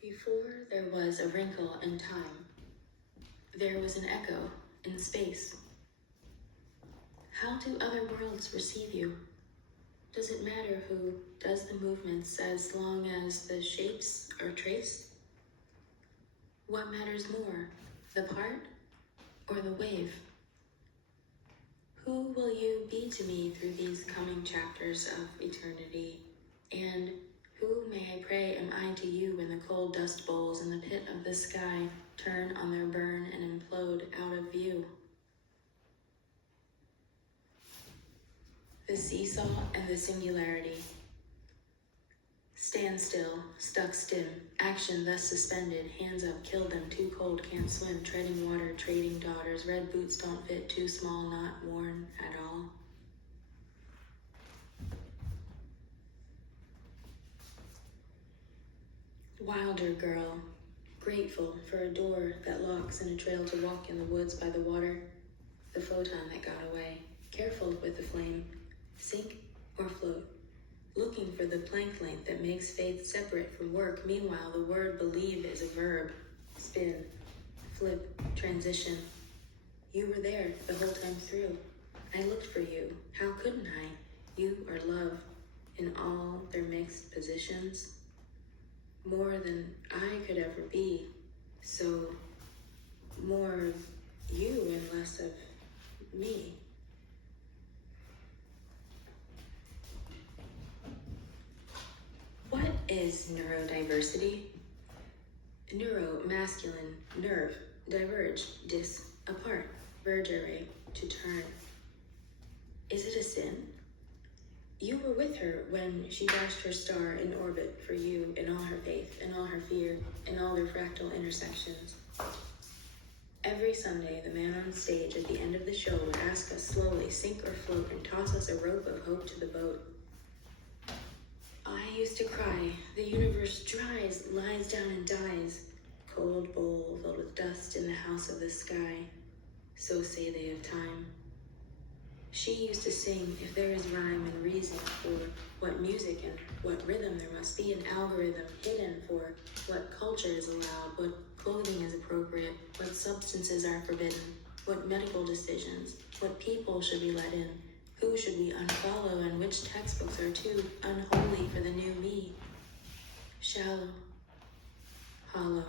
Before there was a wrinkle in time, there was an echo in space. How do other worlds receive you? Does it matter who does the movements as long as the shapes are traced? What matters more, the part or the wave? Who will you be to me through these coming chapters of eternity? And who, may I pray, am I to you when the cold dust bowls in the pit of the sky turn on their burn and implode out of view? The seesaw and the singularity. Stand still, stuck stim, action thus suspended, hands up, kill them, too cold, can't swim, treading water, trading daughters, red boots don't fit, too small, not worn at all. Wilder girl, grateful for a door that locks and a trail to walk in the woods by the water, the photon that got away, careful with the flame, sink or float, looking for the plank length that makes faith separate from work. Meanwhile, the word believe is a verb, spin, flip, transition. You were there the whole time through. I looked for you. How couldn't I? You are love in all their mixed positions. More than I could ever be. So more of you and less of me. What is neurodiversity? Neuro, masculine, nerve, diverge, dis, apart, vergere, to turn. Is it a sin? You were with her when she dashed her star in orbit for you in all her faith, in all her fear, in all their fractal intersections. Every Sunday, the man on stage at the end of the show would ask us slowly, sink or float, and toss us a rope of hope to the boat. I used to cry, the universe dries, lies down and dies. Cold bowl filled with dust in the house of the sky, so say they of time. She used to sing, if there is rhyme and reason for what music and what rhythm there must be an algorithm hidden for what culture is allowed, what clothing is appropriate, what substances are forbidden, what medical decisions, what people should be let in, who should we unfollow, and which textbooks are too unholy for the new me. Shallow, hollow.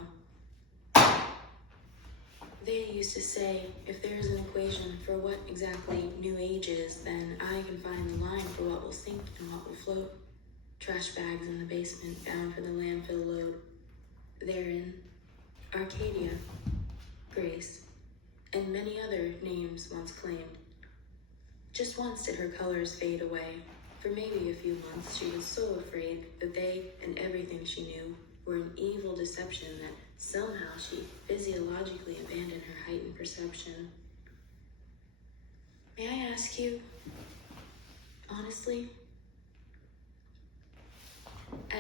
They used to say, if there is an equation for what exactly New Age is, then I can find the line for what will sink and what will float. Trash bags in the basement, bound for the landfill load. Therein, Arcadia, Grace, and many other names once claimed. Just once did her colors fade away. For maybe a few months, she was so afraid that they and everything she knew were an evil deception that somehow she physiologically abandoned her heightened perception. May I ask you, honestly,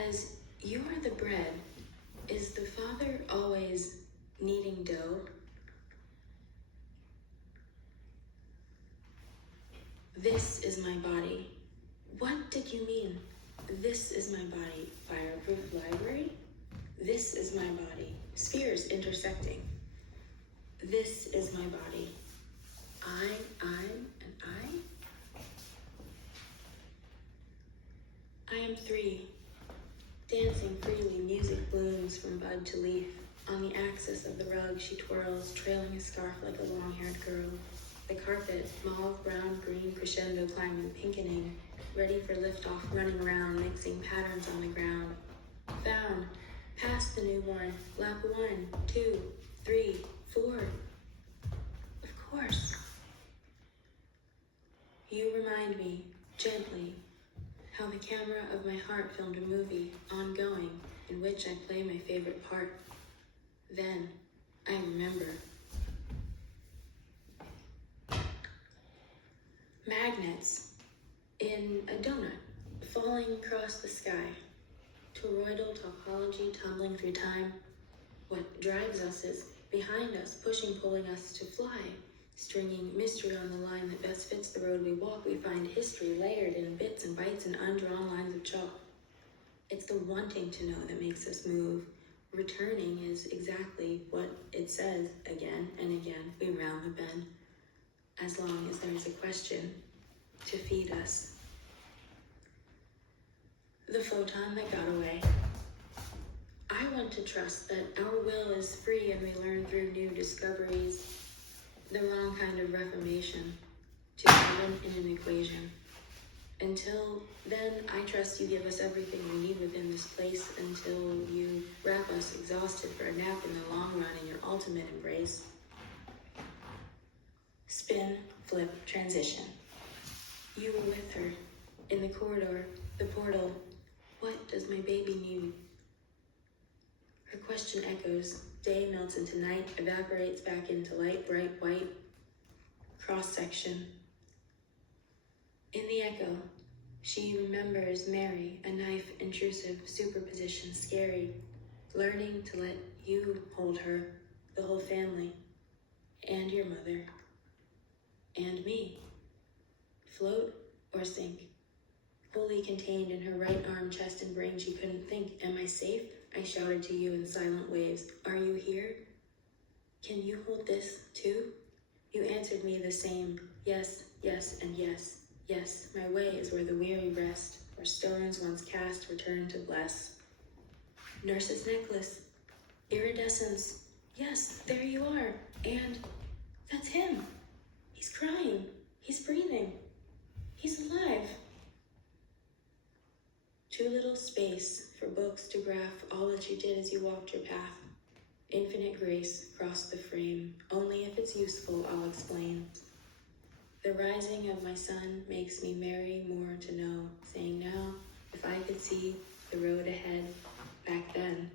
as you are the bread, is the Father always kneading dough? This is my body. What did you mean? This is my body. Fireproof library? This is my body. Spheres intersecting. This is my body. I'm, and I am three. Dancing freely, music blooms from bud to leaf. On the axis of the rug, she twirls, trailing a scarf like a long-haired girl. The carpet, mauve, brown, green, crescendo climbing, pinkening, ready for liftoff, running around, mixing patterns on the ground. Found, past the newborn, lap 1, 2, 3, 4. Of course. You remind me, gently, how the camera of my heart filmed a movie, ongoing, in which I play my favorite part. Then, I remember. Magnets in a donut, falling across the sky. Toroidal topology tumbling through time. What drives us is behind us, pushing, pulling us to fly. Stringing mystery on the line that best fits the road we walk, we find history layered in bits and bytes and undrawn lines of chalk. It's the wanting to know that makes us move. Returning is exactly what it says again and again. We round the bend, as long as there is a question to feed us. The photon that got away. I want to trust that our will is free and we learn through new discoveries, the wrong kind of reformation to heaven in an equation. Until then, I trust you give us everything we need within this place until you wrap us exhausted for a nap in the long run in your ultimate embrace. Spin, flip, transition. You were with her in the corridor, the portal. What does my baby need? Her question echoes. Day melts into night, evaporates back into light, bright white cross-section. In the echo, she remembers Mary, a knife, intrusive, superposition, scary, learning to let you hold her, the whole family, and your mother, and me. Float or sink, fully contained in her right arm, chest, and brain. She couldn't think. Am I safe? I shouted to you in silent waves. Are you here? Can you hold this too? You answered me the same. Yes, yes, and yes. Yes, my way is where the weary rest, where stones once cast return to bless. Nurse's necklace, iridescence. Yes, there you are. And that's him. He's crying. He's breathing. He's alive. Too little space for books to graph all that you did as you walked your path. Infinite grace crossed the frame. Only if it's useful, I'll explain. The rising of my sun makes me merry more to know, saying now, if I could see the road ahead back then,